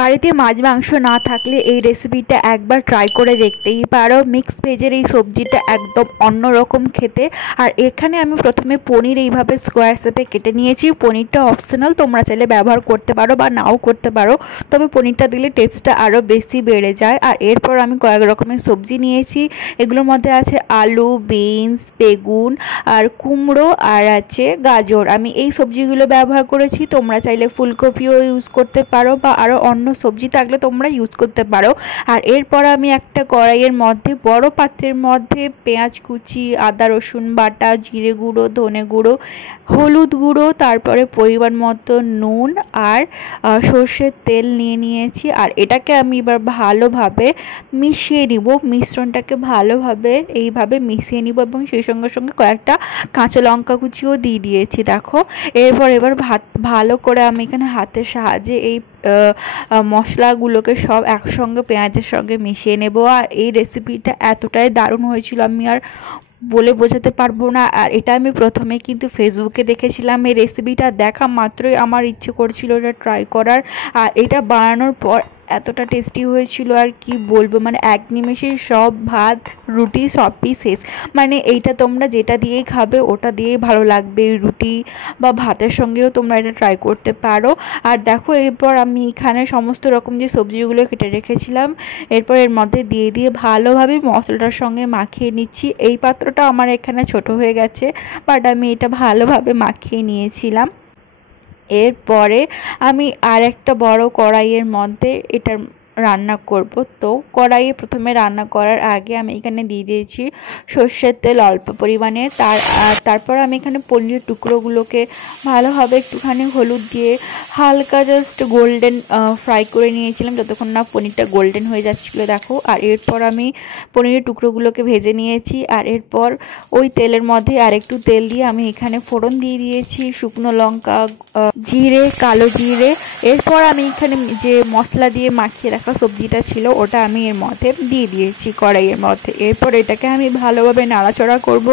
বাড়িতে মাছ মাংস না থাকলে এই রেসিপিটা একবার ট্রাই করে দেখতেই পারো। মিক্স ভেজের এই সবজিটা একদম অন্যরকম খেতে। আর এখানে আমি প্রথমে পনির এইভাবে স্কোয়ার শেপে কেটে নিয়েছি। পনিরটা অপশনাল, তোমরা চাইলে ব্যবহার করতে পারো বা নাও করতে পারো, তবে পনিরটা দিলে টেস্টটা আরও বেশি বেড়ে যায়। আর এরপর আমি কয়েক রকমের সবজি নিয়েছি। এগুলোর মধ্যে আছে আলু, বিনস, বেগুন আর কুমড়ো আর আছে গাজর। আমি এই সবজিগুলো ব্যবহার করেছি। তোমরা চাইলে ফুলকপিও ইউজ করতে পারো বা আরও অন্য সবজি থাকলে তোমরা ইউজ করতে পারো। আর এরপর আমি একটা কড়াইয়ের মধ্যে বড় পাত্রের মধ্যে পেঁয়াজ কুচি, আদা রসুন বাটা, জিরে গুঁড়ো, ধনে গুঁড়ো, হলুদ গুঁড়ো, তারপরে পরিমাণ মতো নুন আর সর্ষের তেল নিয়ে নিয়েছি। আর এটাকে আমি এবার ভালোভাবে মিশিয়ে নিব। মিশ্রণটাকে ভালোভাবে এইভাবে মিশিয়ে নিব এবং সেই সঙ্গে সঙ্গে কয়েকটা কাঁচা লঙ্কা কুচিও দিয়ে দিয়েছি। দেখো, এবার ভালো করে আমি এখানে হাতের সাহায্যে এই মশলাগুলোকে সব একসঙ্গে পেঁয়াজের সঙ্গে মিশিয়ে নেব। আর এই রেসিপিটা এতটাই দারুণ হয়েছিল আমি আর বলে বোঝাতে পারবো না। আর এটা আমি প্রথমে কিন্তু ফেসবুকে দেখেছিলাম। এই রেসিপিটা দেখা মাত্রই আমার ইচ্ছে করছিল এটা ট্রাই করার। আর এটা বানানোর পর এতটা টেস্টি হয়েছিল আর কি বলবো, মানে এক নিমেষে সব ভাত রুটি সবই শেষ। মানে এইটা তোমরা যেটা দিয়েই খাবে ওটা দিয়েই ভালো লাগবে, রুটি বা ভাতের সঙ্গেও তোমরা এটা ট্রাই করতে পারো। আর দেখো, এরপর আমি এখানে সমস্ত রকম যে সবজিগুলো কেটে রেখেছিলাম এরপর এর মধ্যে দিয়ে ভালোভাবে মশলাটার সঙ্গে মাখিয়ে নিচ্ছি। এই পাত্রটা আমার এখানে ছোট হয়ে গেছে, বাট আমি এটা ভালোভাবে মাখিয়ে নিয়েছিলাম। এরপরে আমি আর একটা বড় কড়াইয়ের মধ্যে এটা রান্না করব। তো কড়াইয়ে প্রথমে রান্না করার আগে আমি এখানে দিয়ে দিয়েছি সর্ষের তেল অল্প পরিমাণে। তারপর আমি এখানে পনিরের টুকরোগুলোকে ভালোভাবে একটুখানি হলুদ দিয়ে হালকা জাস্ট গোল্ডেন ফ্রাই করে নিয়েছিলাম, যতক্ষণ না পনিরটা গোল্ডেন হয়ে যাচ্ছিলো। দেখো, আর এরপর আমি পনিরের টুকরোগুলোকে ভেজে নিয়েছি। আর এরপর ওই তেলের মধ্যে আর একটু তেল দিয়ে আমি এখানে ফোড়ন দিয়ে দিয়েছি শুকনো লঙ্কা, জিরে, কালো জিরে। এরপর আমি এখানে যে মশলা দিয়ে মাখিয়ে রাখা সবজিটা ছিল ওটা আমি এর মধ্যে দিয়ে দিয়েছি কড়াইয়ের মধ্যে। এরপর এটাকে আমি ভালোভাবে নাড়াচাড়া করব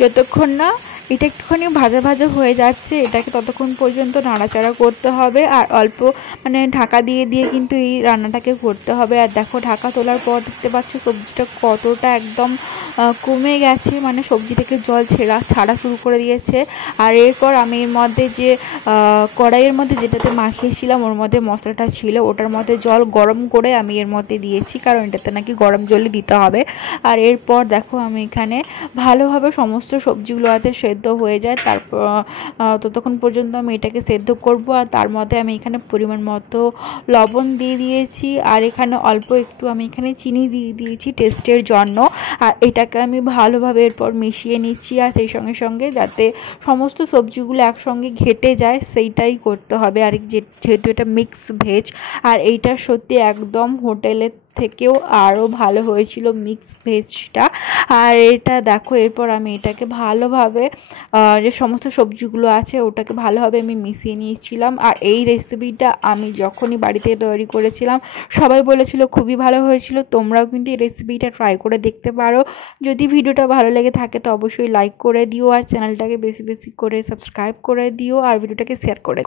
যতক্ষণ না এটা একটুখানি ভাজা ভাজা হয়ে যাচ্ছে। এটাকে ততক্ষণ পর্যন্ত নাড়াচাড়া করতে হবে আর অল্প মানে ঢাকা দিয়ে কিন্তু এই রান্নাটাকে করতে হবে। আর দেখো, ঢাকা তোলার পর দেখতে পাচ্ছ সবজিটা কতটা একদম কমে গেছে, মানে সবজি থেকে জল ছাড়া শুরু করে দিয়েছে। আর এরপর আমি এর মধ্যে যে কড়াইয়ের মধ্যে যেটাতে মাখিয়েছিলাম ওর মধ্যে মশলাটা ছিল ওটার মধ্যে জল গরম করে আমি এর মধ্যে দিয়েছি, কারণ এটাতে নাকি গরম জলে দিতে হবে। আর এরপর দেখো, আমি এখানে ভালোভাবে সমস্ত সবজিগুলো যাতে সেদ্ধ হয়ে যায় তারপর ততক্ষণ পর্যন্ত আমি এটাকে সেদ্ধ করব। আর তার মধ্যে আমি এখানে পরিমাণ মতো লবণ দিয়ে দিয়েছি আর এখানে অল্প একটু আমি এখানে চিনি দিয়ে দিয়েছি টেস্টের জন্য। আর এটাকে আমি ভালোভাবে এরপর মিশিয়ে নিচ্ছি। আর সেই সঙ্গে সঙ্গে যাতে সমস্ত সবজিগুলো একসঙ্গে ঘেটে যায় সেইটাই করতে হবে। আর যেহেতু এটা মিক্স ভেজ, আর এইটা সত্যি একদম হোটেলের থেকেও আরও ভালো হয়েছিল মিক্স ভেজটা। আর এটা দেখো, এরপর আমি এটাকে ভালোভাবে যে সমস্ত সবজিগুলো আছে ওটাকে ভালোভাবে আমি মিশিয়ে নিয়েছিলাম। আর এই রেসিপিটা আমি যখনই বাড়িতে তৈরি করেছিলাম সবাই বলেছিল খুবই ভালো হয়েছিল। তোমরাও কিন্তু এই রেসিপিটা ট্রাই করে দেখতে পারো। যদি ভিডিওটা ভালো লেগে থাকে তো অবশ্যই লাইক করে দিও আর চ্যানেলটাকে বেশি বেশি করে সাবস্ক্রাইব করে দিও আর ভিডিওটাকে শেয়ার করে